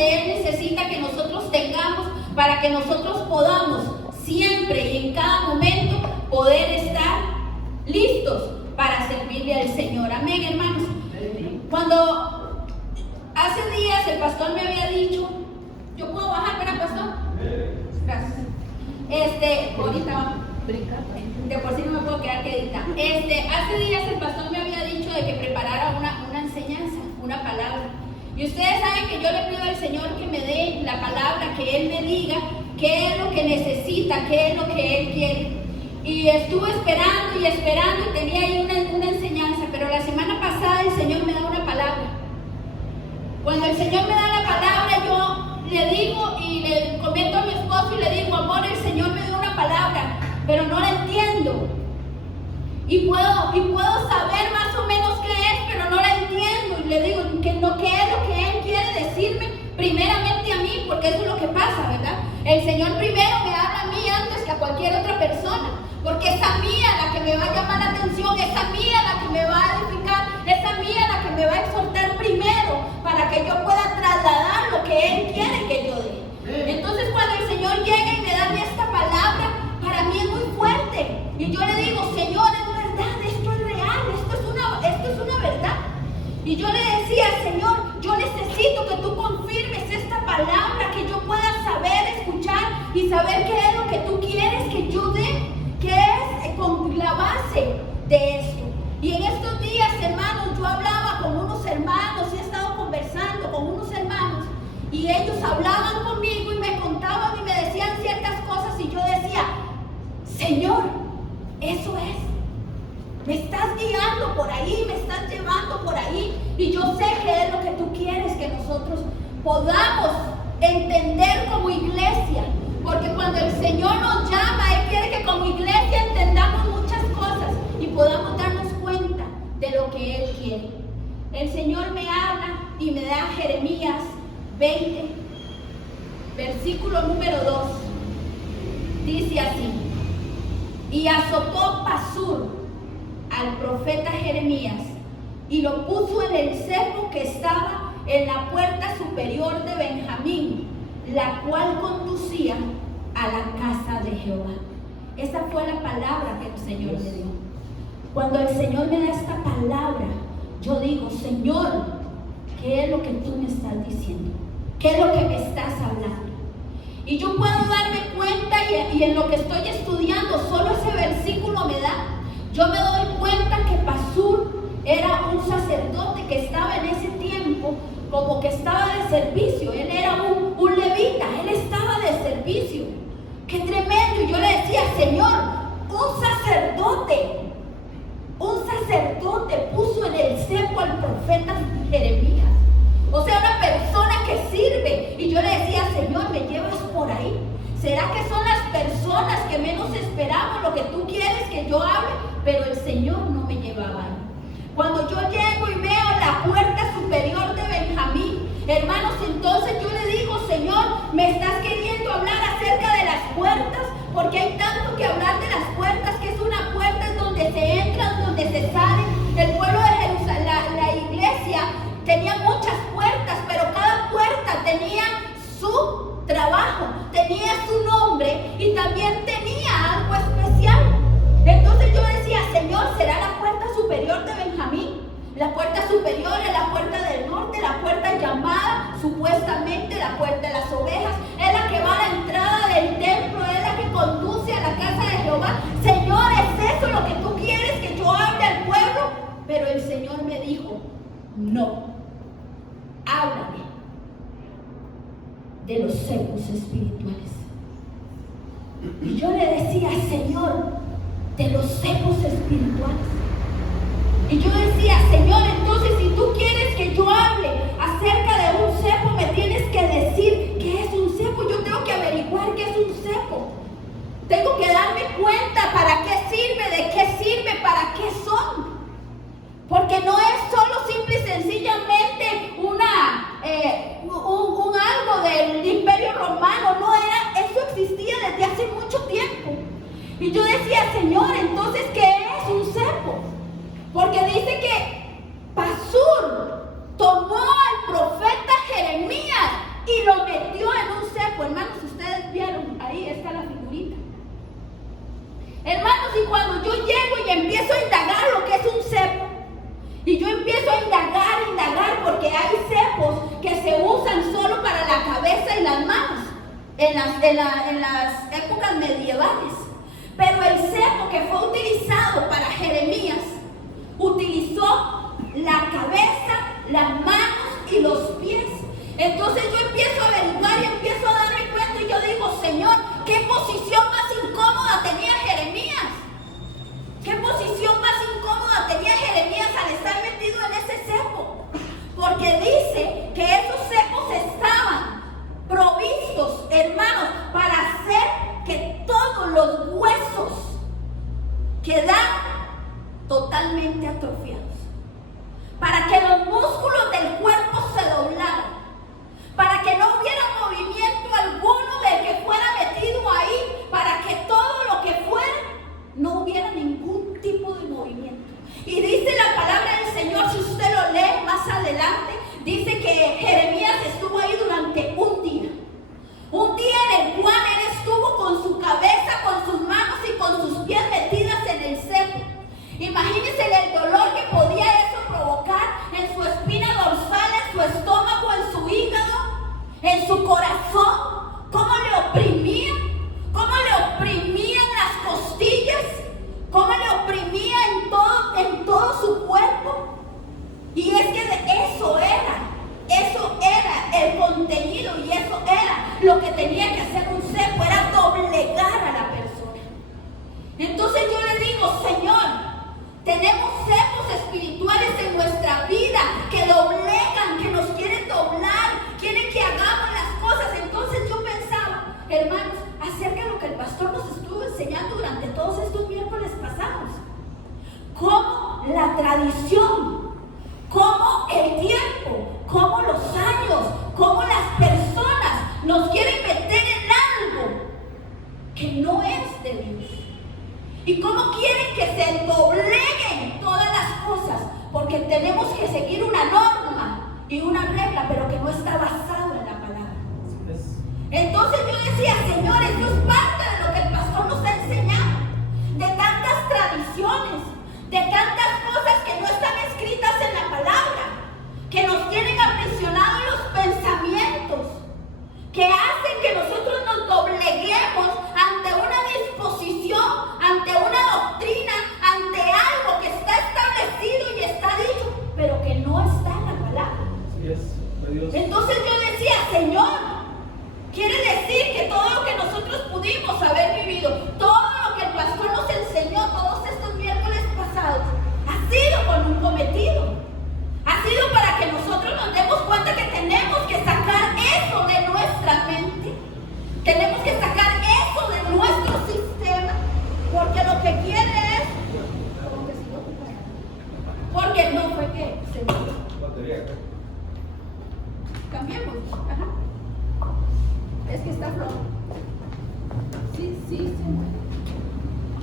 que Él necesita que nosotros tengamos para que nosotros podamos siempre y en cada momento poder estar listos para servirle al Señor. Amén, hermanos. Cuando hace días el pastor me había dicho, ¿yo puedo bajar, verdad, pastor? Gracias. Ahorita vamos. De por sí no me puedo quedar quedita. Hace días el pastor me había dicho de que preparara una enseñanza, una palabra. Y ustedes saben que yo le pido al Señor que me dé la palabra, que Él me diga qué es lo que necesita, qué es lo que Él quiere. Y estuve esperando y tenía ahí una enseñanza, pero la semana pasada el Señor me da una palabra. Cuando el Señor me da la palabra, yo le digo y le comento a mi esposo y le digo, amor, el Señor me dio una palabra, pero no la entiendo. Y puedo saber más o menos qué es, pero no la entiendo. Y le digo que no, qué es lo que Él quiere decirme, primeramente a mí, porque eso es lo que pasa, ¿verdad? El Señor primero me habla a mí antes que a cualquier otra persona, porque es a mí a la que me va a llamar la atención, es a mí a la que me va a edificar, es a mí a la que me va a exhortar primero, para que yo pueda trasladar lo que Él quiere que yo dé. Entonces cuando el Señor llega y me da esta palabra, para mí es muy fuerte. Y yo le digo, Señor, es verdad, esto es real, esto es una verdad. Y yo le decía, Señor, yo necesito que tú confirmes esta palabra, que yo pueda saber, escuchar y saber qué es lo que tú quieres que yo dé, qué es con la base de esto. Y en estos días, hermanos, yo hablaba con unos hermanos, he estado conversando con unos hermanos, y ellos hablaban conmigo y me contaban y me decían ciertas cosas, y yo decía, Señor, eso es. Me estás guiando por ahí, me estás llevando por ahí, y yo sé que es lo que tú quieres que nosotros podamos entender como iglesia, porque cuando el Señor nos llama, Él quiere que como iglesia entendamos muchas cosas y podamos darnos cuenta de lo que Él quiere. El Señor me habla y me da Jeremías 20, versículo número 2. Dice así: y azotó Pasur al profeta Jeremías y lo puso en el cepo que estaba en la puerta superior de Benjamín, la cual conducía a la casa de Jehová. Esta fue la palabra que el Señor me dio. Cuando el Señor me da esta palabra, yo digo, Señor, ¿qué es lo que tú me estás diciendo? ¿Qué es lo que me estás hablando? Y yo puedo darme cuenta y en lo que estoy estudiando, solo ese versículo me da. Yo me doy cuenta que Pasur era un sacerdote que estaba en ese tiempo como que estaba de servicio. Él era un levita, él estaba de servicio. ¡Qué tremendo! Y yo le decía, Señor, un sacerdote puso en el cepo al profeta Jeremías. O sea, una persona que sirve. Y yo le decía, Señor, ¿me llevas por ahí? ¿Será que son las personas que menos esperamos lo que tú quieres que yo hable? Pero el Señor no me llevaba ahí. Cuando yo llego y veo la puerta superior de Benjamín, hermanos, entonces yo le digo, Señor, ¿me estás queriendo hablar acerca de las puertas? Porque hay tanto que hablar de las puertas, que es una puerta en donde se entran, donde se salen. El pueblo de Jerusalén, la iglesia, tenía muchas puertas, pero cada puerta tenía su trabajo, tenía su nombre y también tenía algo especial. Entonces yo decía, Señor, ¿será la puerta superior de Benjamín? La puerta superior es la puerta del norte, la puerta llamada supuestamente la puerta de las ovejas, es la que va a la entrada del templo, es la que conduce a la casa de Jehová. Señor, ¿es eso lo que tú quieres que yo hable al pueblo? Pero el Señor me dijo, no, háblame de los cepos espirituales. Y yo le decía, Señor, de los cepos espirituales. Y yo decía, Señor, entonces si tú quieres que yo hable acerca de un cepo, me tienes que decir qué es un cepo. Yo tengo que averiguar qué es un cepo. Tengo que darme cuenta para qué sirve, de qué sirve, para qué son. Porque no es solo simple y sencillamente un algo del Imperio Romano. No era, eso existía desde hace mucho tiempo. Y yo decía, Señor, entonces, ¿qué es un cepo? Porque dice que Pasur tomó al profeta Jeremías y y empiezo a indagar lo que es un cepo. Y yo empiezo a indagar, porque hay cepos que se usan solo para la cabeza y las manos en las épocas medievales. Pero el cepo que fue utilizado para Jeremías utilizó la cabeza, las manos y los pies. Entonces yo empiezo a averiguar y empiezo a darme cuenta y yo digo, Señor, ¿qué posición más incómoda tenía Jeremías? ¿Qué posición más incómoda tenía Jeremías al estar metido en ese cepo? Porque dice que esos cepos estaban provistos, hermanos, para hacer que todos los huesos quedaran totalmente atrofiados, para que los músculos del cuerpo se doblaran, para que no hubiera movimiento alguno del que fuera metido ahí, para que todo lo que fuera no hubiera ningún tipo de movimiento. Y dice la palabra del Señor, si usted lo lee más adelante, dice que Jeremías estuvo ahí durante un día en el cual él estuvo con su cabeza, con sus manos y con sus pies metidas en el cepo. Imagínense el dolor que podía eso provocar en su espina dorsal, en su estómago, en su hígado, en su corazón. Cómo le oprimían las costillas, cómo le oprimía en todo su cuerpo. Y es que eso era el contenido, y eso era lo que tenía que hacer un cepo, era doblegar a la persona. Entonces yo le digo, Señor, tenemos cepos espirituales en nuestra vida que doblegan, que nos quieren doblar, quieren que hagamos las cosas. Entonces yo pensaba, hermanos, acerca de lo que el pastor nos estuvo enseñando durante todos estos miércoles pasados, cómo la tradición, cómo el tiempo, cómo los años, cómo las personas nos quieren meter en algo que no es de Dios. Y cómo quieren que se dobleguen todas las cosas, porque tenemos que seguir una norma y una regla, pero que no está basado en la palabra. Entonces yo decía, Señor, esto es parte de lo que el pastor nos ha enseñado, de tantas tradiciones, de tantas cosas que no están escritas en la palabra, que nos tienen aprisionados los pensamientos, que hacen que nosotros nos dobleguemos ante una disposición, ante una doctrina, ante algo que está establecido y está dicho, pero que no está en la palabra. Entonces yo decía, Señor, quiere decir que todo lo que nosotros pudimos haber vivido, todo lo que el pastor nos enseñó todos estos miércoles pasados, ha sido con un cometido. Ha sido para que nosotros nos demos cuenta que tenemos que sacar eso de nuestra mente. Tenemos que sacar eso de nuestro sistema, porque lo que quiere es como que siga ocupando. Porque no fue que se cambiemos. Ajá. Es que está flojo. Sí, se mueve.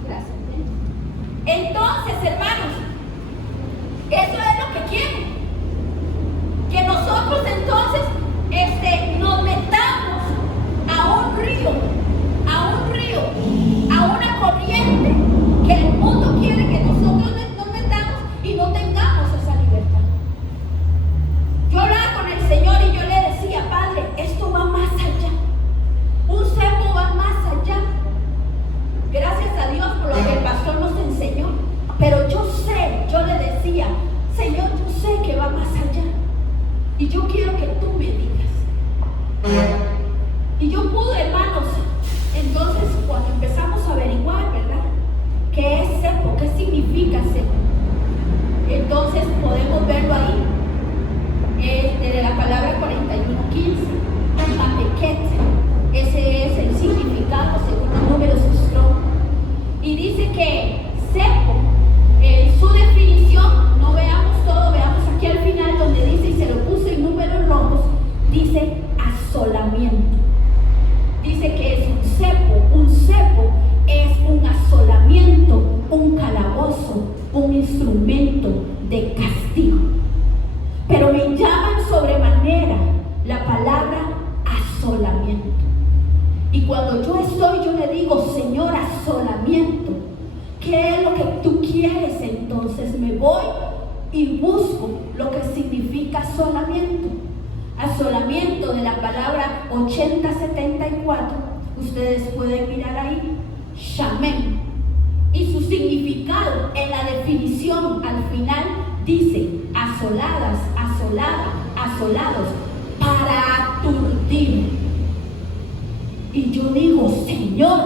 Gracias. Entonces, hermanos, eso es lo que quieren. Que nosotros entonces nos metamos a un río, a una corriente que el mundo quiere que nosotros nos metamos y no tengamos esa libertad. Yo hablaba con el Señor y yo le decía, Padre, esto va más allá. Un cepo va más allá. Gracias a Dios por lo que el pastor nos enseñó. Pero yo le decía, Señor, yo sé que va más allá. Y yo quiero que tú me digas. Y yo pude, hermanos, entonces cuando empezamos a averiguar, ¿verdad? ¿Qué es cepo? ¿Qué significa cepo? Entonces podemos verlo ahí. De la palabra 41:15. Mapequet. Ese es el significado según los números Strong. Y dice que cepo, su definición, no veamos todo, veamos aquí al final donde dice, y se lo puse en números rojos, dice asolamiento. Dice que es un cepo es un asolamiento, un calabozo, un instrumento de castigo. Pero me llaman sobremanera la palabra asolamiento. Y cuando yo le digo, Señor, asolamiento, ¿qué es lo que tú quieres entonces me voy y busco lo que significa asolamiento. Asolamiento de la palabra 8074, ustedes pueden mirar ahí, shamem. Y su significado en la definición al final dice asoladas, asolada, asolados, para aturdir. Y yo digo, Señor,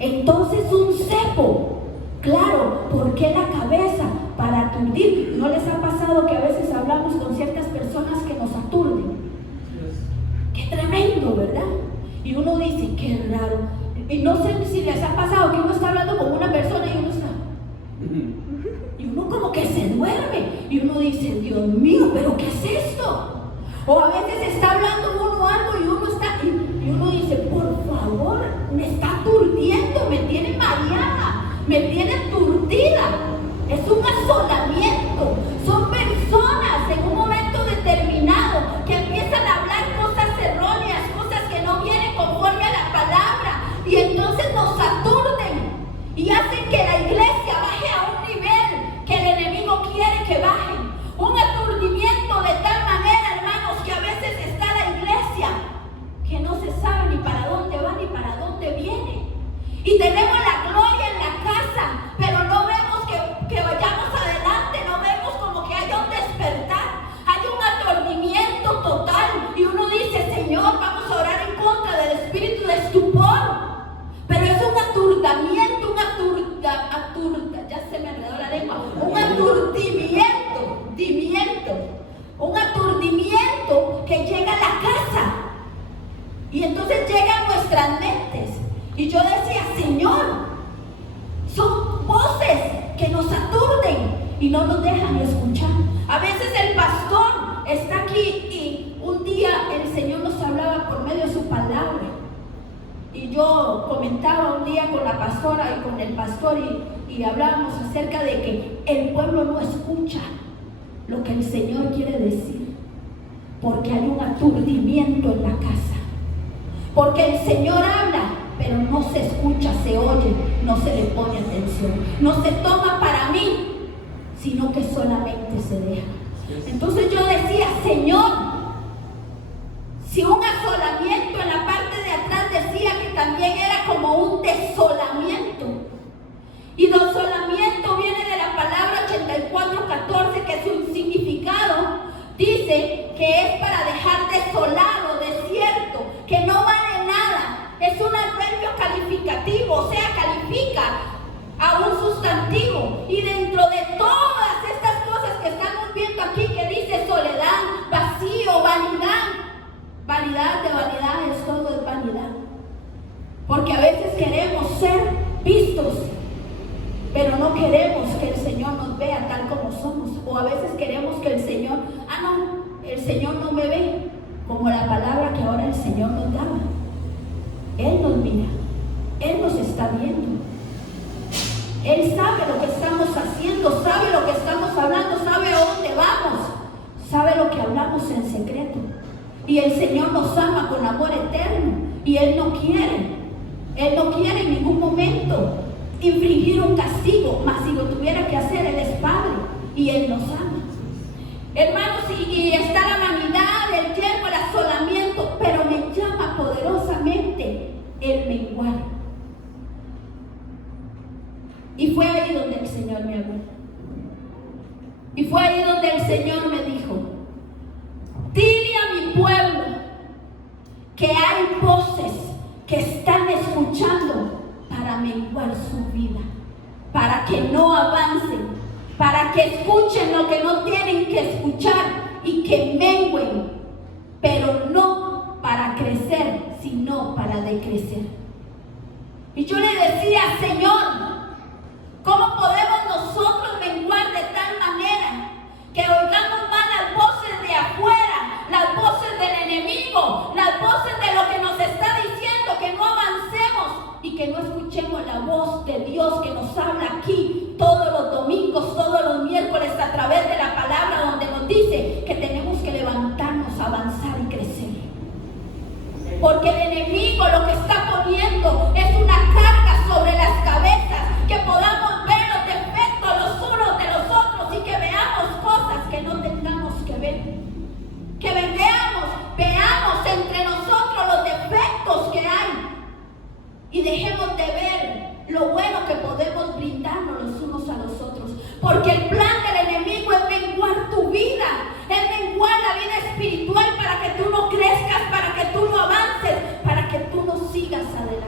entonces un cepo, claro, ¿por qué la cabeza? Para aturdir. ¿No les ha pasado que a veces hablamos con ciertas personas que nos aturden? Qué tremendo, ¿verdad? Y uno dice, qué raro. Y no sé si les ha pasado que uno está hablando con una persona y uno está, y uno como que se duerme y uno dice, Dios mío, ¿pero qué es esto? O a veces está hablando uno algo y uno está, y uno dice, por favor, me está aturdiendo, me tiene mareada, me tiene aturdida. Es un asolamiento. Son personas en un momento determinado que empiezan a hablar cosas erróneas, cosas que no vienen conforme a la palabra, y entonces nos aturden y hacen que la iglesia baje a un nivel que el enemigo quiere que baje. Un aturdimiento de tal manera, hermanos, que a veces está la iglesia que no se sabe ni para dónde va ni para dónde viene. Y tenemos la gloria en la casa, pero no vemos que vayamos adelante, no vemos como que haya un despertar, hay un aturdimiento total. Y uno dice, Señor, vamos a orar en contra del espíritu de estupor. Pero es un aturdimiento, ya se me enredó la lengua, un aturdimiento que llega a la casa. Y entonces llegan nuestras mentes. Y yo decía, Señor, son voces que nos aturden y no nos dejan escuchar. A veces el pastor está aquí y un día el Señor nos hablaba por medio de su palabra. Y yo comentaba un día con la pastora y con el pastor y hablábamos acerca de que el pueblo no escucha lo que el Señor quiere decir, porque hay un aturdimiento en la casa. Porque el Señor habla, pero no se escucha, se oye, no se le pone atención, no se toma para mí, sino que solamente se deja. Entonces yo decía, Señor, si un asolamiento en la parte de atrás decía que también era como un desolamiento, y desolamiento viene de la palabra 8414, que es un significado, dice que es para dejar desolado, desierto, que no vale nada. Es un adverbio calificativo, o sea, califica a un sustantivo. Y dentro de todas estas cosas que estamos viendo aquí, que dice soledad, vacío, vanidad de vanidades, todo es vanidad. Porque a veces queremos ser vistos, pero no queremos que el Señor nos vea tal como somos. O a veces queremos que el Señor, el Señor no me ve, como la palabra que ahora el Señor nos daba. Él nos mira, Él nos está viendo. Él sabe lo que estamos haciendo, sabe lo que estamos hablando, sabe a dónde vamos, sabe lo que hablamos en secreto. Y el Señor nos ama con amor eterno. Y Él no quiere en ningún momento infligir un castigo, mas si lo tuviera que hacer, Él es Padre y Él nos ama. Hermanos, y está la vanidad, el tiempo, el asolamiento, pero me llama poderosamente el menguar. Y fue ahí donde el Señor me habló. Y fue ahí donde el Señor me dijo, dile a mi pueblo que hay voces que están escuchando para menguar su vida, para que no avancen, para que escuchen lo que no tienen que escuchar y que mengüen, pero no para crecer, sino para decrecer. Y yo le decía, Señor, ¿cómo podemos nosotros menguar de tal manera que oigamos más las voces de afuera, las voces del enemigo, las voces de lo que nos está diciendo, que no avancemos y que no escuchemos la voz de Dios que nos habla aquí todos los domingos, todos los miércoles a través de la palabra, donde nos dice que tenemos que levantarnos, avanzar y crecer? Porque el enemigo lo que está poniendo es una carga sobre las cabezas, que podamos ver los defectos los unos de los otros dejemos de ver lo bueno que podemos brindarnos los unos a los otros. Porque el plan del enemigo es menguar tu vida, es menguar la vida espiritual para que tú no crezcas, para que tú no avances, para que tú no sigas adelante.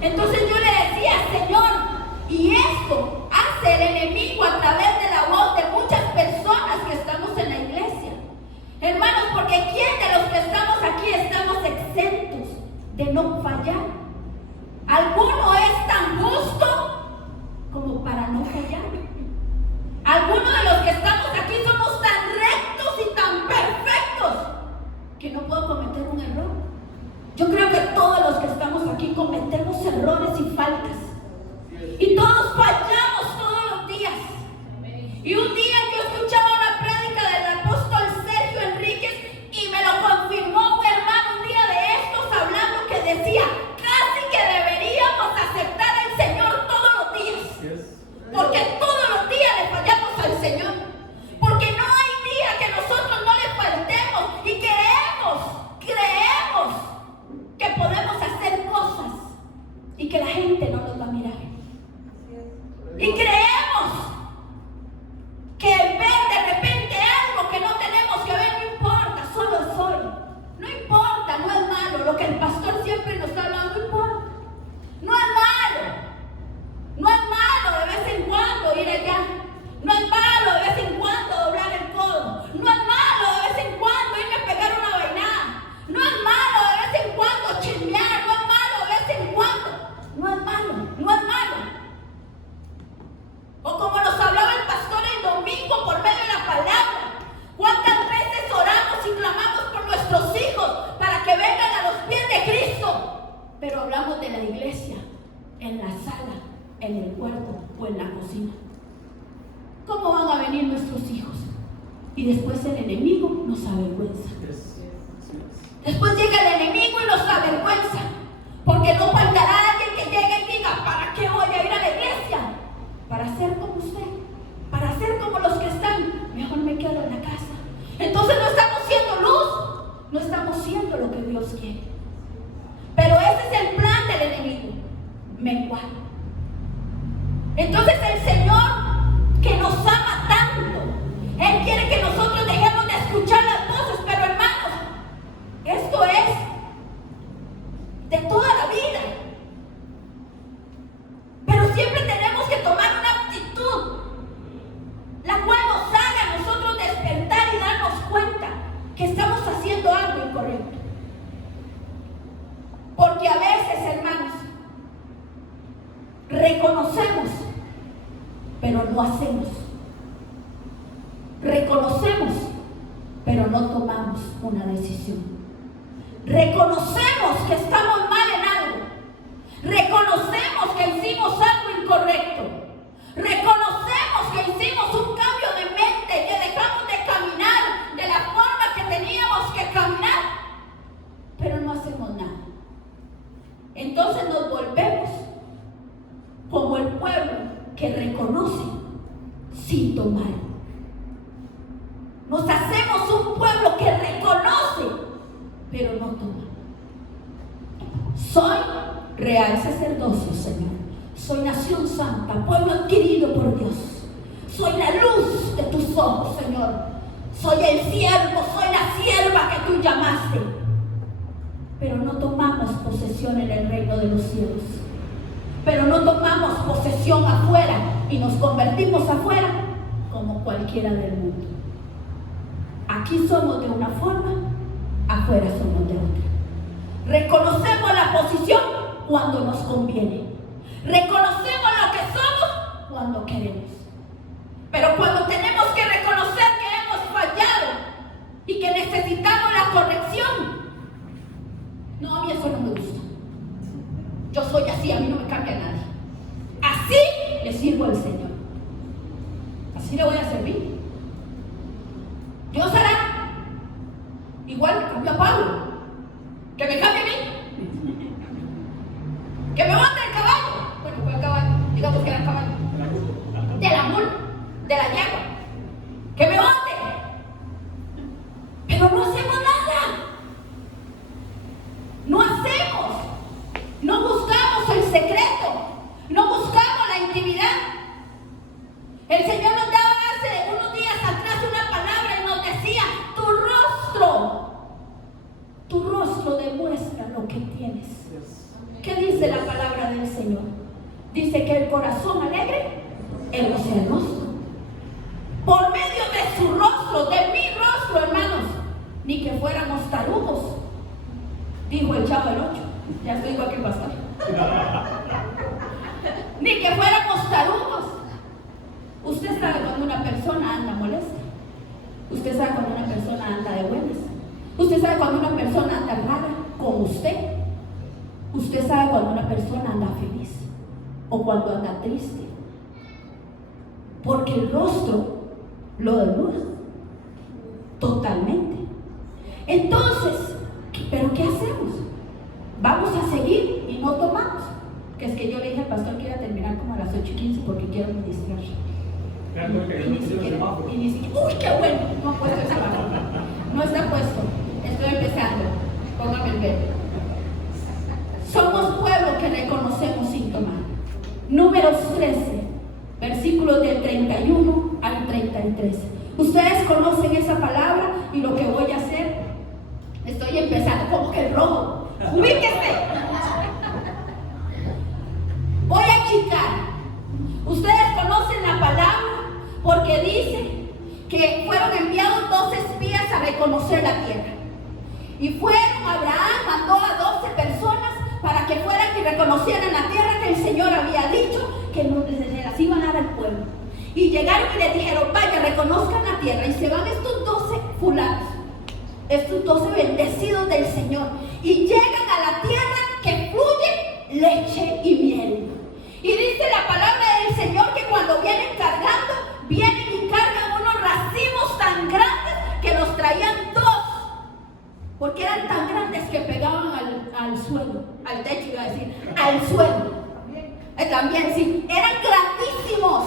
Entonces yo le decía, Señor, y esto hace el enemigo a través de la voz de muchas personas que estamos en la iglesia. Hermanos, porque ¿quién de los que estamos aquí estamos exentos de no fallar? ¿Alguno es tan justo como para no fallar? Algunos de los que estamos aquí somos tan rectos y tan perfectos que no puedo cometer un error. Yo creo que todos los que estamos aquí cometemos errores y faltas. Y todos fallamos todos los días. Y un día yo escuchaba una prédica del apóstol Sergio Enríquez y me lo confirmó un hermano un día de estos hablando que decía, casi que deberíamos aceptar al Señor todos los días. Porque todos los días le fallamos al Señor. Porque no hay día que nosotros no le faltemos y creemos que podemos hacer cosas y que la gente no nos va a mirar. Y creemos que ver de repente algo que no tenemos que ver no importa, solo soy. No importa, no es malo. Lo que el pastor siempre nos habla, no importa. No es malo. No es malo de vez en cuando ir allá. No es malo de vez en cuando doblar el codo. No es malo de vez en cuando irme a pegar una vainada. No es malo de vez en cuando chismear. No es malo de vez en cuando. No es malo, no es malo. O como nos hablaba el pastor el domingo por medio de la palabra. ¿Cuántas veces oramos y clamamos por nuestros hijos para que vengan a los pies de Cristo? Pero hablamos de la iglesia, en la sala, en el cuarto o en la cocina. ¿Cómo van a venir nuestros hijos? Y después el enemigo nos avergüenza. Después llega el enemigo y nos avergüenza. Porque no faltará alguien que llegue y diga, ¿para qué voy a ir a la iglesia? Para ser como usted, para ser como los que están. Mejor me quedo en la casa. Entonces no estamos siendo luz, no estamos siendo lo que Dios quiere. Pero ese es el plan del enemigo, menguar. Entonces el Señor, que nos ama tanto, Él quiere que nosotros dejemos de escuchar las voces. Pero hermanos, esto es de toda la vida. Pero siempre tenemos que tomar una actitud, la cual nos haga a nosotros despertar y darnos cuenta que estamos haciendo algo incorrecto. Porque a veces, hermanos, reconocemos, pero no hacemos. Reconocemos, pero no tomamos una decisión. Reconocemos que estamos mal en algo. Reconocemos que hicimos algo incorrecto. Reconocemos que hicimos un cambio de mente, que dejamos de caminar de la forma que teníamos que caminar, pero no hacemos nada. Entonces nos volvemos como el pueblo que reconoce sin tomar. Nos hacemos un pueblo que reconoce, pero no toma. Soy real sacerdocio, Señor. Soy nación santa, pueblo adquirido por Dios. Soy la luz de tus ojos, Señor. Soy el siervo, soy la sierva que tú llamaste. Pero no tomamos posesión en el reino de los cielos. Pero no tomamos posesión afuera y nos convertimos afuera como cualquiera del mundo. Aquí somos de una forma, afuera somos de otra. Reconocemos la posición cuando nos conviene. Reconocemos lo que somos cuando queremos. Pero cuando tenemos que reconocer que hemos fallado y que necesitamos la corrección, no, a mí eso no me gusta. Yo soy así, a mí no me cambia nadie. Así le sirvo al Señor. Así le voy a servir. Dios hará igual que cambió a Pablo. Que me cambie a mí. Que me monte el caballo. Bueno, fue el caballo. Digamos que era el caballo. De la mula, de la yegua. Que me monte. Pero no hacemos nada. No hacemos. muestra lo que tienes. ¿Qué dice la palabra del Señor? Dice que el corazón alegre es hermoso. Por medio de su rostro, de mi rostro, hermanos, ni que fuéramos tarugos, dijo el Chavo del 8. Ya estoy igual que el pastor. Ni que fuéramos tarugos. Usted sabe cuando una persona anda molesta. Usted sabe cuando una persona anda de buenas. Usted sabe cuando una persona anda rara con usted. Usted sabe cuando una persona anda feliz o cuando anda triste. Porque el rostro lo desnuda totalmente. Entonces, ¿pero qué hacemos? Vamos a seguir y no tomamos. Que es que yo le dije al pastor que iba a terminar como a las 8:15 porque quiero ministrar. Y ni siquiera, uy, qué bueno, no ha puesto esa palabra. No está puesto, estoy empezando. Póngame el verbo. Somos pueblo que reconocemos sin tomar. Números 13, versículos del 31 al 33. Ustedes conocen esa palabra y lo que voy a hacer, estoy empezando como que el rojo. Ubíquese. Voy a achicar. Ustedes conocen la palabra porque dice que fueron enviados 2 espías a reconocer la tierra. Y fueron, Abraham mandó a 12 personas para que fueran y reconocieran la tierra que el Señor había dicho que se las iban a dar al pueblo. Y llegaron y les dijeron, vaya, reconozcan la tierra. Y se van estos 12 fulanos, estos 12 bendecidos del Señor, y llegan a la tierra que fluye leche y miel. Y dice la palabra del Señor que cuando vienen cargando, vienen y cargan unos racimos tan grandes que los traían 2, porque eran tan grandes que pegaban al suelo, al techo iba a decir, al suelo. También sí, eran grandísimos.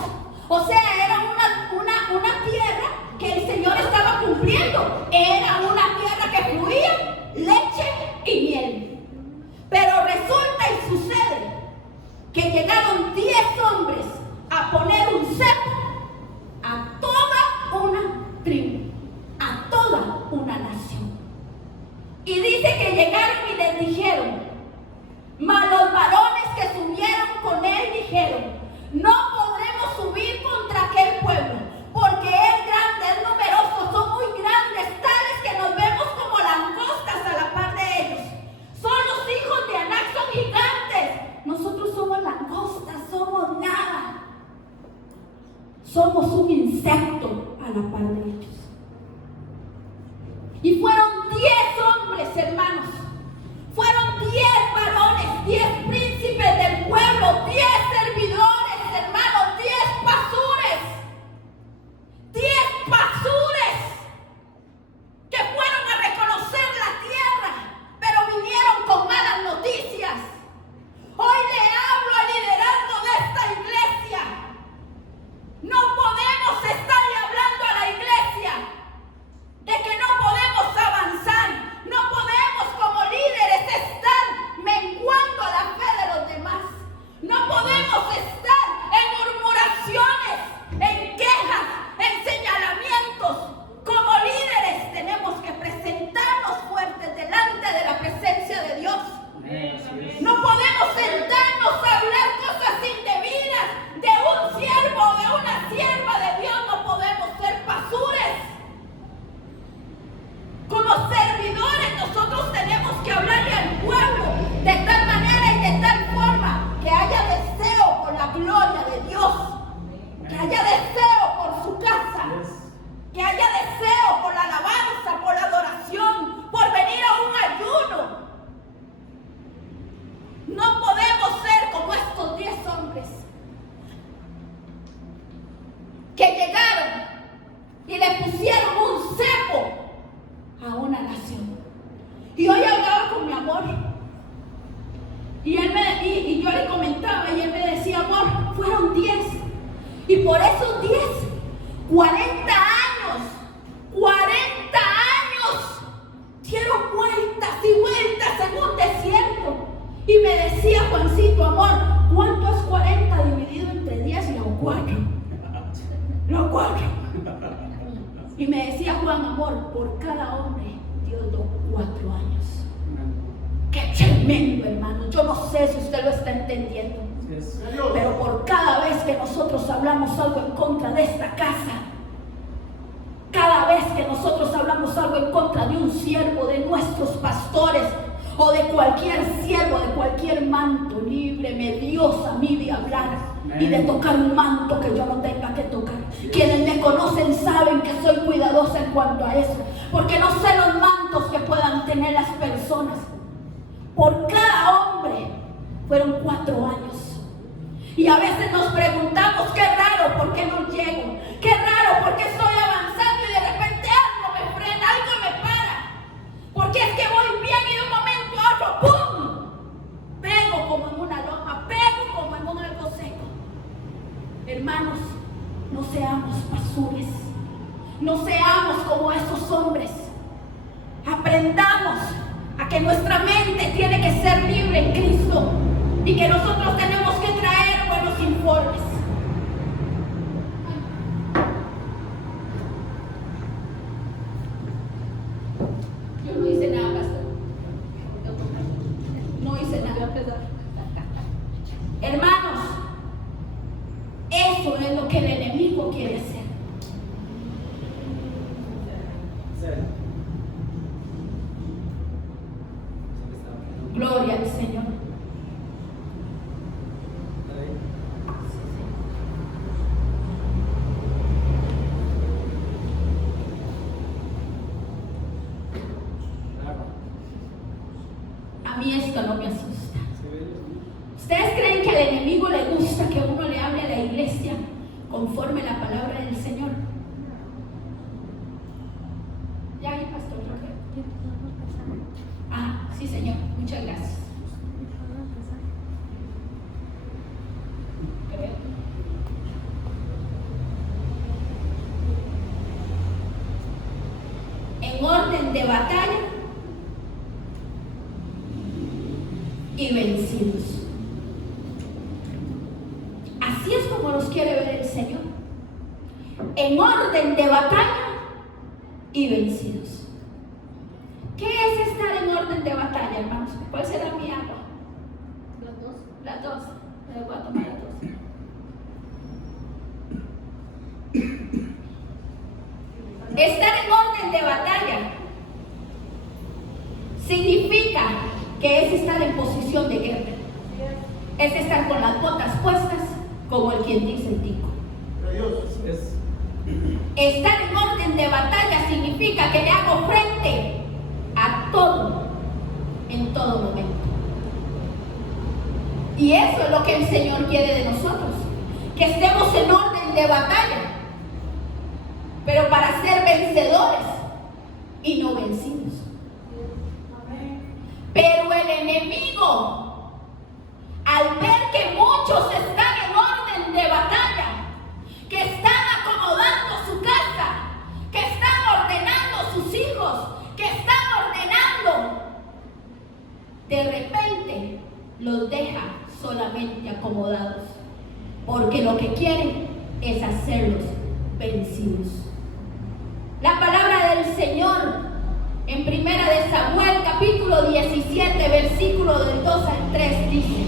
O sea, era una tierra que el Señor estaba cumpliendo. Era una tierra que fluía leche y miel. Pero resulta y sucede que llegaron 10 hombres a poner un cepo a toda una tribu, a toda una nación. Y dice que llegaron y les dijeron, mas los varones que subieron con él dijeron, no podremos subir contra aquel pueblo, porque es grande, es numeroso, son muy grandes, tales que nos vemos como langostas a la par de ellos. Son los hijos de Anac, son gigantes. Nosotros somos langostas, somos nada. Somos un insecto a la par de ellos. Y fueron 10 hombres, hermanos. Fueron 10 varones, 10 príncipes del pueblo, 10 servidores, hermanos, 10 pastores. 10 pastores que fueron a reconocer la tierra, pero vinieron con malas noticias. Hoy le hablo al liderazgo de esta iglesia. No podemos estarle hablando a la iglesia de que no podemos avanzar. No podemos como líderes estar menguando la fe de los demás. No podemos estar en murmuraciones, en quejas, en señalamientos. Como líderes tenemos que presentarnos fuertes delante de la presencia de Dios. No podemos sentarnos a hablar cosas indebidas de un siervo o de una sierva de Dios. No podemos ser basures. Como servidores nosotros tenemos que hablarle al pueblo de tal manera y de tal forma que haya deseo por la gloria de Dios, que haya deseo por su casa, que haya deseo por la alabanza, por la adoración, por venir a un ayuno. No podemos ser como estos 10 hombres que llegaron y le pusieron un cepo a una nación. Y hoy hablaba con mi amor y yo le comentaba y él me decía, amor, fueron 10 y por esos 10 40 años dieron vueltas y vueltas en un desierto. Y me decía Juancito, amor, ¿cuánto es 40 dividido entre 10? Los 4. Los 4. Y me decía Juan, amor, por cada hombre Dios dio 4 años. ¡Qué tremendo, hermano. Yo no sé si usted lo está entendiendo. Pero por cada vez que nosotros hablamos algo en contra de esta casa, cada vez que nosotros hablamos algo en contra de un siervo, de nuestros pastores o de cualquier siervo, de cualquier manto, líbreme Dios a mí de hablar y de tocar un manto que yo no tenga que tocar. Quienes me conocen saben que soy cuidadosa en cuanto a eso, porque no sé los mantos que puedan tener las personas. Por cada hombre fueron 4 años. Y a veces nos preguntamos, qué raro, ¿por qué no llego? Qué raro, ¿por qué estoy avanzando y de repente algo me frena, algo me para? Porque es que voy bien y de un momento a otro, ¡pum! Pego como en una loma, pego como en un algo seco. Hermanos, no seamos basures, no seamos como esos hombres. Aprendamos a que nuestra mente tiene que ser libre en Cristo y que nosotros tenemos que traer buenos informes. Yo no hice nada, pastor. No hice nada. Hermanos, eso es lo que el enemigo quiere hacer. Gloria al Señor. A mí esto no me asusta. ¿Ustedes creen que al enemigo le gusta que uno le hable a la iglesia conforme la palabra del Señor? ¿Ya hay, pastor Roger? Ah, sí, Señor. Muchas gracias. En orden de batalla y vencidos. Así es como nos quiere ver el Señor. En orden de batalla y vencidos. ¿Qué es estar en orden de batalla, hermanos? ¿Cuál será mi agua? Las dos. Me voy a tomar las dos. Estar en orden de batalla significa que es estar en posición de guerra. Es estar con las botas puestas, como el quien dice el tico. Estar en orden de batalla significa que le hago frente a todo, en todo momento. Y eso es lo que el Señor quiere de nosotros, que estemos en orden de batalla, pero para ser vencedores y no vencidos. Pero el enemigo, al ver que muchos están en orden de batalla, que están acomodando su casa, que están ordenando sus hijos, que están ordenando, de repente los deja solamente acomodados, porque lo que quieren es hacerlos vencidos. La palabra del Señor en 1 Samuel capítulo 17 versículo del 2 al 3 dice: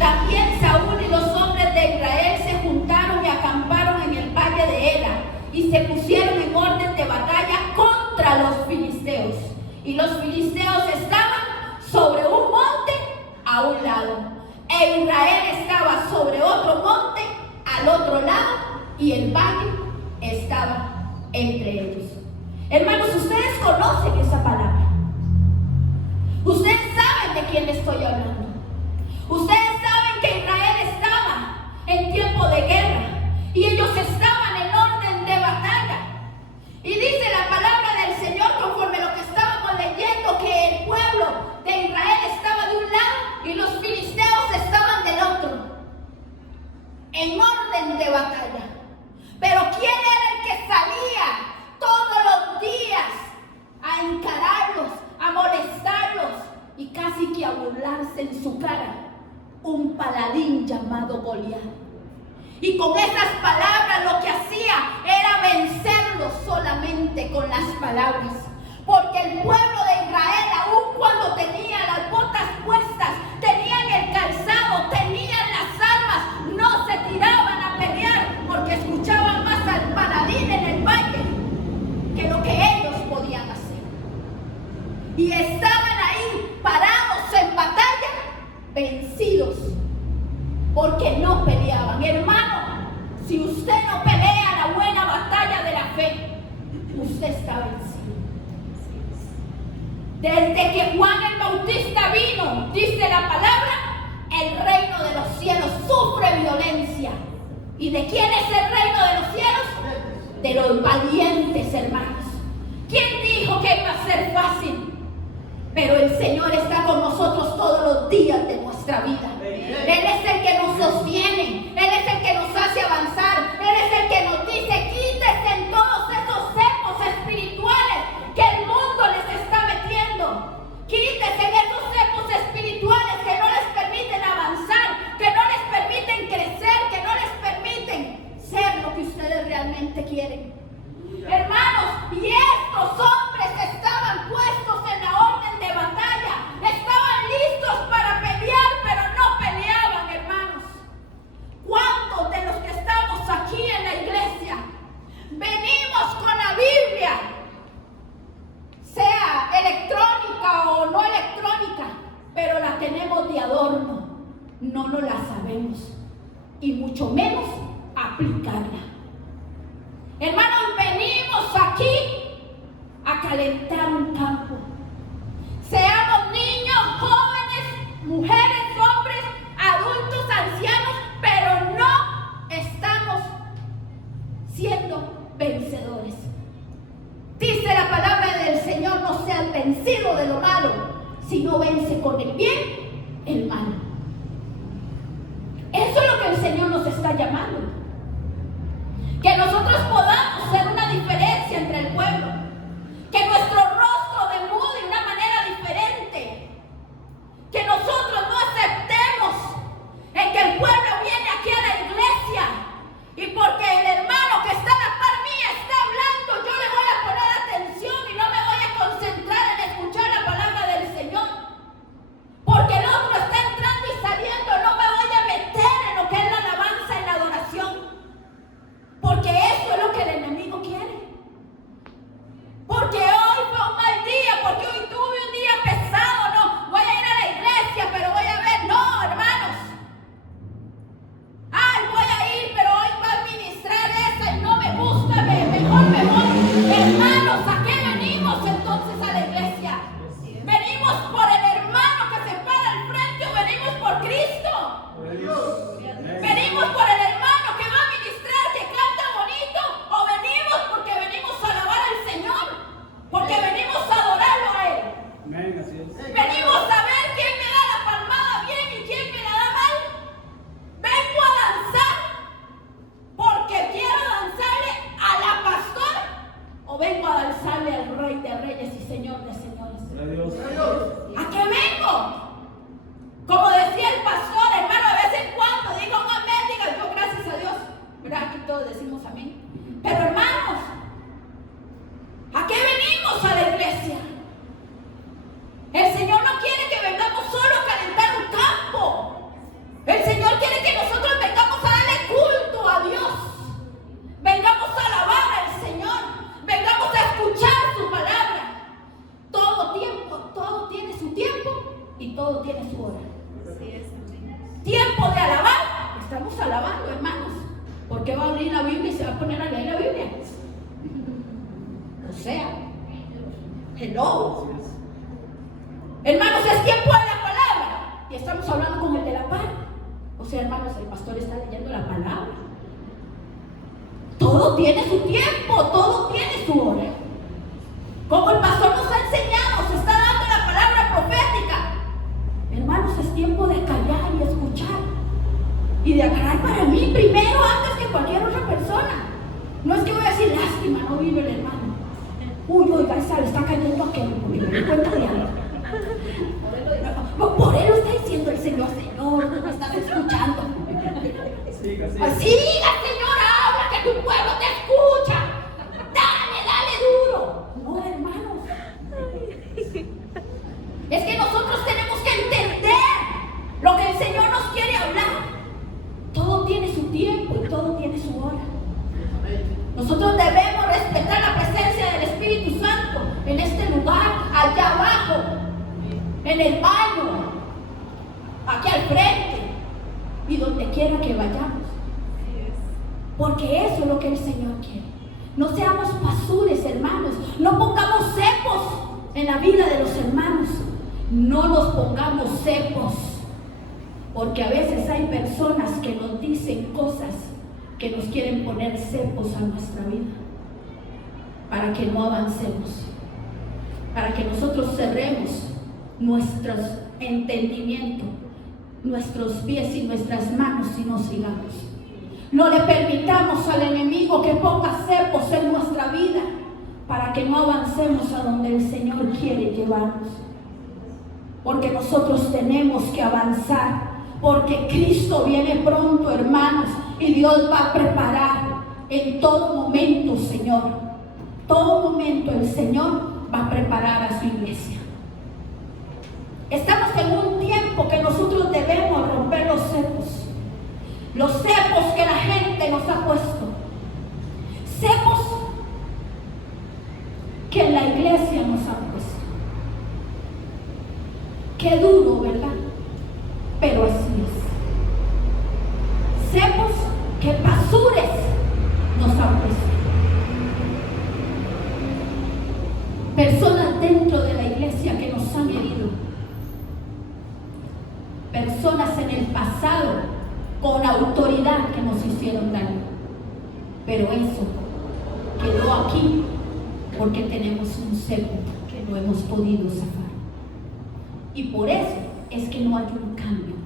también Saúl y los hombres de Israel se juntaron y acamparon en el valle de Ela y se pusieron en orden de batalla contra los filisteos. Y los filisteos estaban sobre un monte a un lado, e Israel estaba sobre otro monte al otro lado, y el valle estaba entre ellos. Hermanos, ustedes conocen esa palabra. Ustedes saben de quién estoy hablando. Ustedes saben que Israel estaba en tiempo de guerra y ellos estaban en orden de batalla. Y dice la palabra del Señor, conforme lo que estábamos leyendo, que el pueblo de Israel estaba de un lado y los filisteos estaban del otro, en orden de batalla. Pero ¿quién era el que salía todos los días a encararlos, a molestarlos y casi que a burlarse en su cara? Un paladín llamado Goliat. Y con esas palabras lo que hacía era vencerlos solamente con las palabras. Porque el pueblo de Israel, aun cuando tenía las botas puestas, Desde que Juan el Bautista vino, dice la palabra, el reino de los cielos sufre violencia. ¿Y de quién es el reino de los cielos? De los valientes, hermanos. ¿Quién dijo que iba a ser fácil? Pero el Señor está con nosotros todos los días de nuestra vida. Él es el que nos sostiene, Él es el que nos hace avanzar, Él es el que nos dice: quítese en todos esos cepos espirituales que el mundo les está metiendo. Quítese en esos cepos espirituales que no les permiten avanzar, que no les permiten crecer, que no les permiten ser lo que ustedes realmente quieren. Hermanos, y estos hombres estaban puestos en la orden de batalla, estaban listos para pelear, pero no peleaban, hermanos. ¿Cuántos de los que estamos aquí en la iglesia venimos con la Biblia, sea electrónica o no electrónica, pero la tenemos de adorno? No nos la sabemos, y mucho menos aplicarla. Hermanos, venimos aquí a calentar un campo. Seamos niños, jóvenes, mujeres, hombres, adultos, ancianos, pero no estamos siendo vencedores. Dice la palabra del Señor: no seas vencido de lo malo, sino vence con el bien el mal. Eso es lo que el Señor nos está llamando. Que nosotros podamos ser una diferencia entre el pueblo. Que nuestro rostro demude de una manera diferente. Que nosotros no aceptemos en que el pueblo viene aquí a la iglesia y porque el hermano que está a la par mía está hablando, yo le voy a poner atención y no me voy a concentrar en escuchar la palabra del Señor. Porque el otro está entrando y saliendo, no me voy a meter en lo que es la alabanza y la adoración. Porque eso es lo que el enemigo quiere. Porque hoy fue un mal día, porque hoy tuve un día pesado, no, voy a ir a la iglesia, pero voy a ver, no, hermanos. Ay, voy a ir, pero hoy va a ministrar esa y no me gusta, mejor me voy. Hermanos, ¿a qué venimos entonces a la iglesia? ¿Venimos por el hermano que se para al frente o venimos por Cristo? ¿Venimos por el hermano que va a ministrar, que canta bonito, o venimos porque venimos a alabar al Señor? Porque venimos a adorarlo a Él. Venimos a ver quién me da la palmada bien y quién me la da mal. Vengo a danzar porque quiero danzarle a la pastora, o vengo a danzarle al Rey de Reyes y Señor de Señores. ¿A qué vengo? Como decía el pastor, hermano, de vez en cuando diga un amén, diga yo gracias a Dios. ¿Verdad? Aquí todos decimos amén. Pero hermanos, ¿a qué venimos a la iglesia? El Señor no quiere que vengamos solo a calentar un campo. El Señor quiere que nosotros vengamos a darle culto a Dios. Vengamos a alabar al Señor. Vengamos a escuchar su palabra. Todo tiene su tiempo y todo tiene su hora. Tiempo de alabar, estamos alabando, hermanos. ¿Por qué va a abrir la Biblia y se va a poner a leer la Biblia? O sea, hello. Hermanos, es tiempo de la palabra y estamos hablando con el de la par. O sea, hermanos, el pastor está leyendo la palabra. Todo tiene su tiempo, todo tiene su hora. Como el pastor nos ha enseñado, se está dando la palabra profética. Hermanos, es tiempo de callar y escuchar y de agarrar para mí primero antes que cualquier otra persona. No es que voy a decir lástima, no vive el hermano. Uy, oiga, esa le está cayendo aquel porque me di cuenta de algo. Por él lo está diciendo el Señor: Señor, no me estás escuchando. Siga, Señor, habla, que tu pueblo te escucha. Dale duro. No, hermanos. Es que nosotros tenemos que entender lo que el Señor nos quiere hablar. Todo tiene su tiempo y todo tiene su hora. Nosotros debemos respetar la presencia del Espíritu Santo en este lugar, allá abajo, en el baño, aquí al frente y donde quiera que vayamos. Porque eso es lo que el Señor quiere. No seamos basures, hermanos. No pongamos cepos en la vida de los hermanos. No nos pongamos cepos, porque a veces hay personas que nos dicen cosas que nos quieren poner cepos a nuestra vida, para que no avancemos, para que nosotros cerremos nuestros entendimientos, nuestros pies y nuestras manos y no sigamos. No le permitamos al enemigo que ponga cepos en nuestra vida, para que no avancemos a donde el Señor quiere llevarnos. Porque nosotros tenemos que avanzar, porque Cristo viene pronto, hermanos, y Dios va a preparar en todo momento, Señor. Todo momento el Señor va a preparar a su iglesia. Estamos en un tiempo que nosotros debemos romper los cepos que la gente nos ha puesto, cepos que la iglesia nos ha puesto. Qué duro, ¿verdad? Pero así es. Cepos que pastores nos han puesto. Personas dentro de la iglesia que nos han herido. Personas en el pasado con autoridad que nos hicieron daño. Pero eso quedó aquí porque tenemos un cepo que no hemos podido zafar. Y por eso es que no hay un cambio.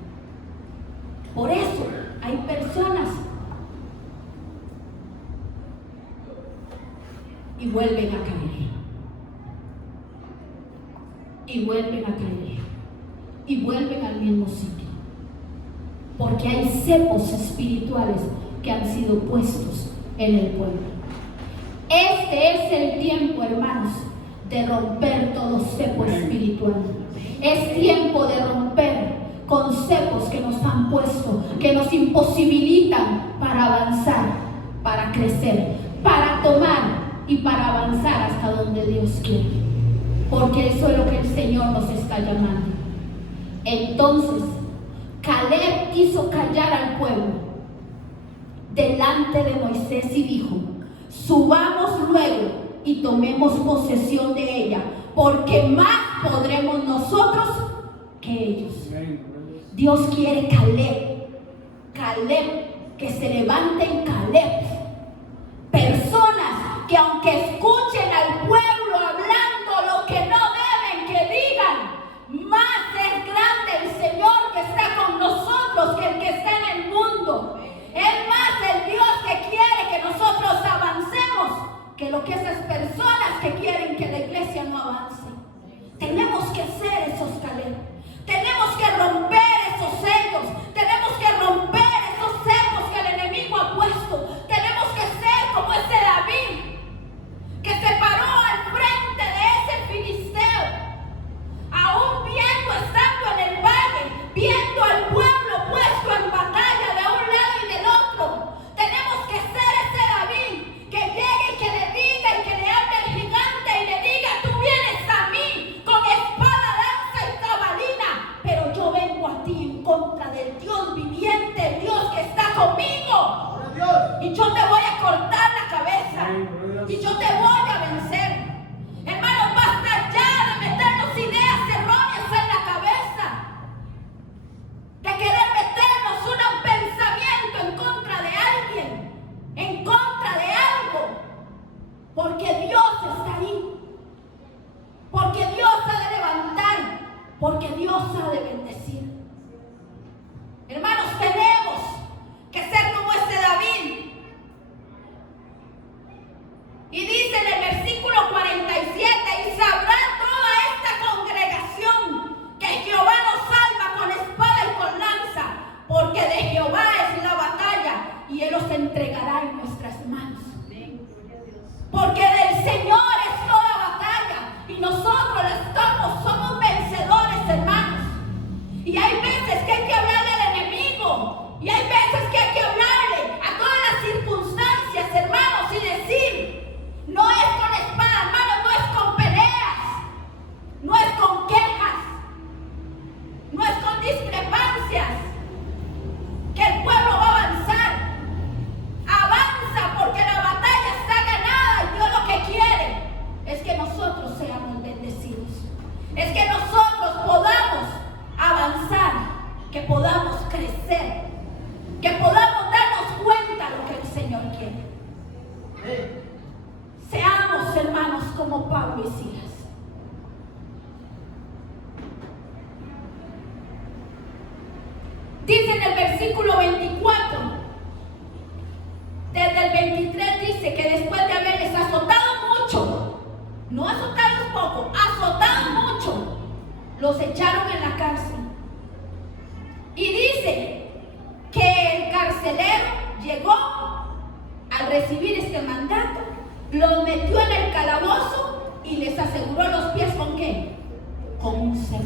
Por eso hay personas y vuelven a caer. Y vuelven a caer. Y vuelven al mismo sitio. Porque hay cepos espirituales que han sido puestos en el pueblo. Este es el tiempo, hermanos, de romper todo cepo espiritual. Es tiempo de romper con cepos que nos han puesto, que nos imposibilitan para avanzar, para crecer, para tomar y para avanzar hasta donde Dios quiere. Porque eso es lo que el Señor nos está llamando. Entonces, Caleb hizo callar al pueblo delante de Moisés y dijo: subamos luego y tomemos posesión de ella, porque más podremos nosotros que ellos. Dios quiere Caleb, que se levanten Caleb, personas que aunque escuchen al pueblo hablando lo que no deben que digan, más es grande el Señor que está con nosotros que el que está en el mundo. Es más el Dios que quiere que nosotros avancemos que lo que esas personas que quieren que la iglesia no avance. Tenemos que ser esos Caleb. Tenemos que romper esos sellos. Tenemos que romper esos cepos que el enemigo ha puesto. Tenemos que ser como ese David que se paró al frente de ese filisteo, aún viendo, estando en el valle, viendo al pueblo puesto en batalla de un lado y del otro. Tenemos que ser ese David que llegue y que le diga y que le hable al gigante y le diga: tú vienes a mí con espada, lanza y jabalina, pero yo vengo a ti en contra del Dios viviente, el Dios que está conmigo, y yo te voy a cortar la cabeza y yo te voy a vencer. Hermanos, basta ya de meternos ideas erróneas en la cabeza, de querer meternos un pensamiento en contra de alguien, en contra de algo, porque Dios está ahí, porque Dios ha de levantar, porque Dios ha de bendecir. Hermanos, tenemos que ser como ese David. Y dice en el versículo 47: y sabrá toda esta congregación que Jehová nos salva con espada y con lanza, porque de Jehová es la batalla y Él os entregará en nuestras manos. Porque del Señor es toda batalla y nosotros somos vencedores, hermanos. Y hay veces que hay que hablar del enemigo versículo 24, desde el 23 dice que después de haberles azotado mucho, no azotados poco, azotado mucho, los echaron en la cárcel. Y dice que el carcelero llegó al recibir este mandato, los metió en el calabozo y les aseguró los pies ¿con qué? Con un cepo.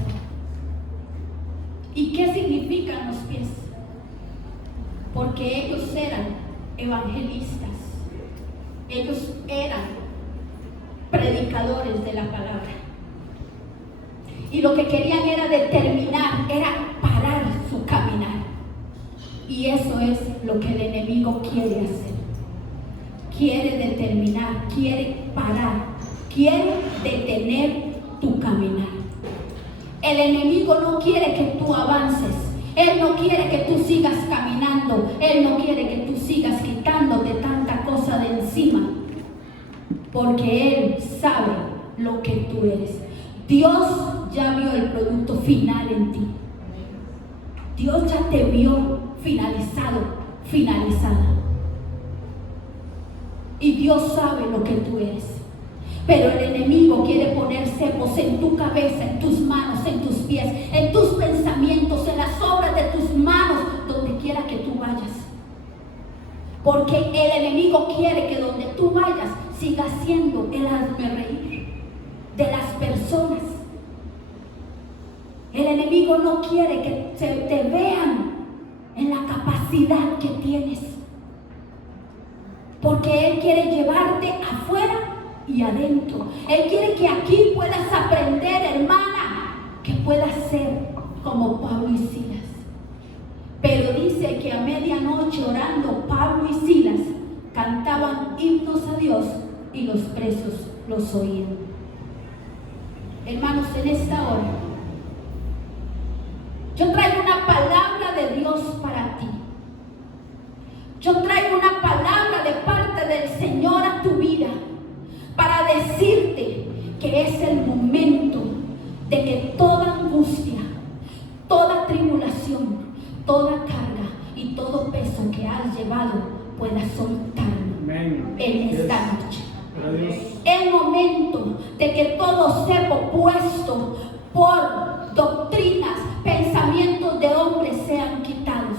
¿Y qué significan los pies? Porque ellos eran evangelistas, ellos eran predicadores de la palabra. Y lo que querían era determinar, era parar su caminar. Y eso es lo que el enemigo quiere hacer. Quiere determinar, quiere parar, quiere detener tu caminar. El enemigo no quiere que tú avances. Él no quiere que tú sigas caminando. Él no quiere que tú sigas quitándote tanta cosa de encima. Porque Él sabe lo que tú eres. Dios ya vio el producto final en ti. Dios ya te vio finalizado, finalizada. Y Dios sabe lo que tú eres. Pero el enemigo quiere poner cepos en tu cabeza, en tus manos, en tus pies, en tus pensamientos, en las obras de tus manos, donde quiera que tú vayas. Porque el enemigo quiere que donde tú vayas siga siendo el hazmerreír de las personas. El enemigo no quiere que te vean en la capacidad que tienes. Porque Él quiere llevarte afuera y adentro. Él quiere que aquí puedas aprender, hermana, que puedas ser como Pablo y Silas. Pero dice que a medianoche orando Pablo y Silas cantaban himnos a Dios y los presos los oían. Hermanos, en esta hora yo traigo una palabra de Dios para ti. Yo traigo una palabra de parte del Señor a tu vida para decirte que es el momento de que toda angustia, toda tribulación, toda carga y todo peso que has llevado pueda soltarlo en esta noche. El momento de que todo cepo puesto por doctrinas, pensamientos de hombres sean quitados,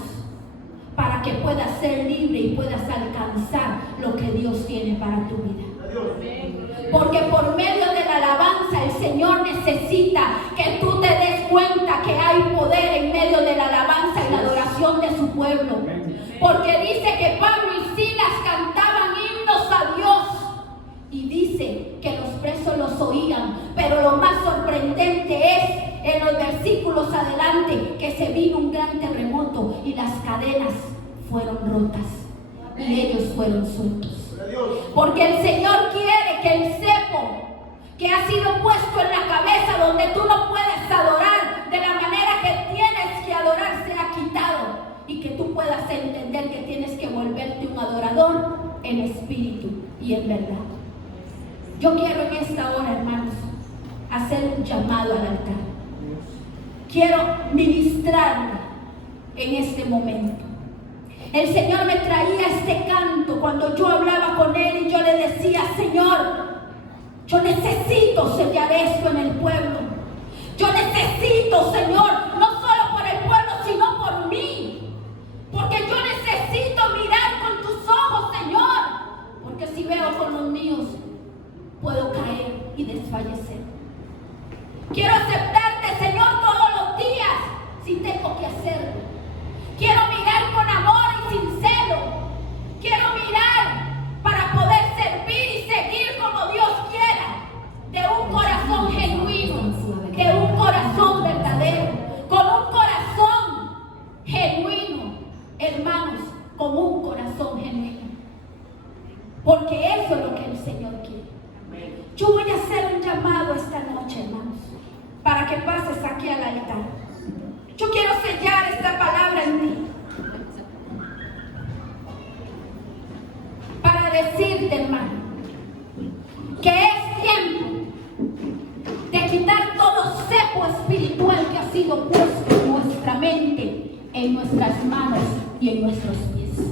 para que puedas ser libre y puedas alcanzar lo que Dios tiene para tu vida. Porque por medio de la alabanza el Señor necesita que tú te des cuenta que hay poder en medio de la alabanza y la adoración de su pueblo. Porque dice que Pablo y Silas cantaban himnos a Dios. Y dice que los presos los oían. Pero lo más sorprendente es en los versículos adelante que se vino un gran terremoto y las cadenas fueron rotas y ellos fueron sueltos. Porque el Señor quiere que el cepo que ha sido puesto en la cabeza, donde tú no puedes adorar de la manera que tienes que adorar, sea quitado, y que tú puedas entender que tienes que volverte un adorador en espíritu y en verdad. Yo quiero en esta hora, hermanos, hacer un llamado al altar. Quiero ministrar en este momento. El Señor me traía este canto cuando yo hablaba con Él y yo le decía: Señor, yo necesito sellar esto en el pueblo. Yo necesito, Señor, no solo por el pueblo, sino por mí. Porque yo necesito mirar con tus ojos, Señor. Porque si veo con los míos, puedo caer y desfallecer. Quiero aceptarte, Señor, todos los días, si tengo que hacerlo. Quiero mirar con amor y sin celo. Quiero mirar para poder servir y seguir como Dios quiera. De un corazón genuino, de un corazón verdadero, con un corazón genuino, hermanos, con un corazón genuino. Porque eso es lo que el Señor quiere. Yo voy a hacer un llamado esta noche, hermanos, para que pases aquí al altar. Yo quiero sellar esta palabra en ti, para decirte, hermano, que es tiempo de quitar todo cepo espiritual que ha sido puesto en nuestra mente, en nuestras manos y en nuestros pies.